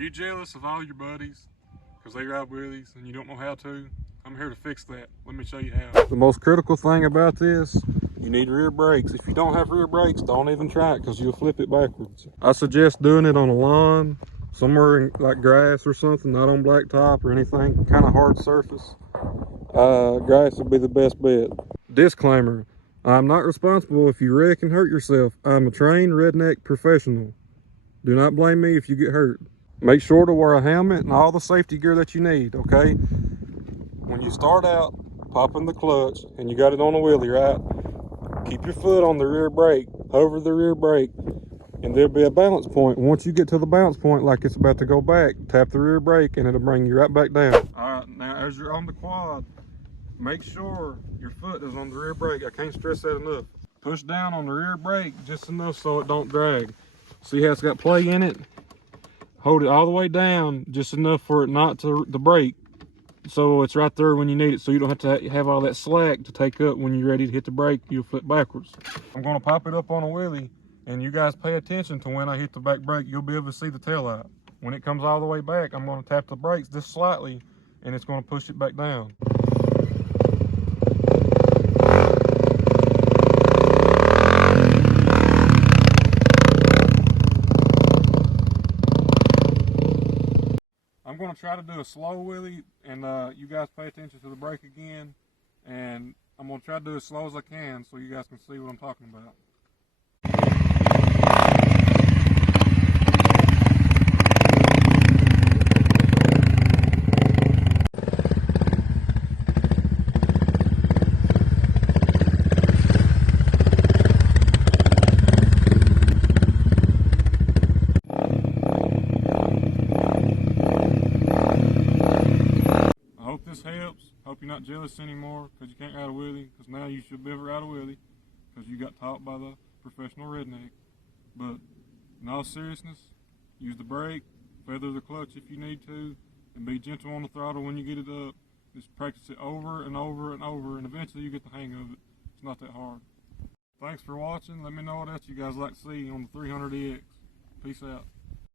you jealous of all your buddies because they ride wheelies and you don't know how to? I'm here to fix that. Let me show you how. The most critical thing about this, you need rear brakes. If you don't have rear brakes, don't even try it because you'll flip it backwards. I suggest doing it on a lawn, somewhere in like grass or something, not on blacktop or anything, kind of hard surface. Grass would be the best bet. Disclaimer, I'm not responsible if you wreck and hurt yourself. I'm a trained redneck professional. Do not blame me if you get hurt. Make sure to wear a helmet and all the safety gear that you need, okay? When you start out popping the clutch and you got it on a wheelie, right? Keep your foot on the rear brake, hover the rear brake, and there'll be a balance point. Once you get to the balance point, like it's about to go back, tap the rear brake and it'll bring you right back down. All right, now as you're on the quad, make sure your foot is on the rear brake. I can't stress that enough. Push down on the rear brake just enough so it don't drag. See how it's got play in it? Hold it all the way down just enough for it not to brake, so it's right there when you need it, so you don't have to have all that slack to take up when you're ready to hit the brake. You'll flip backwards. I'm going to pop it up on a wheelie, and you guys pay attention to when I hit the back brake. You'll be able to see the tail light. When it comes all the way back, I'm going to tap the brakes just slightly, and it's going to push it back down. I'm going to try to do a slow wheelie, and you guys pay attention to the brake again, and I'm going to try to do as slow as I can so you guys can see what I'm talking about. This helps. Hope you're not jealous anymore because you can't ride a wheelie, because now you should be able to ride a wheelie because you got taught by the professional redneck. But in all seriousness, use the brake, feather the clutch if you need to, and be gentle on the throttle when you get it up. Just practice it over and over and over, and eventually you get the hang of it. It's not that hard. Thanks for watching. Let me know what else you guys like to see on the 300EX. Peace out.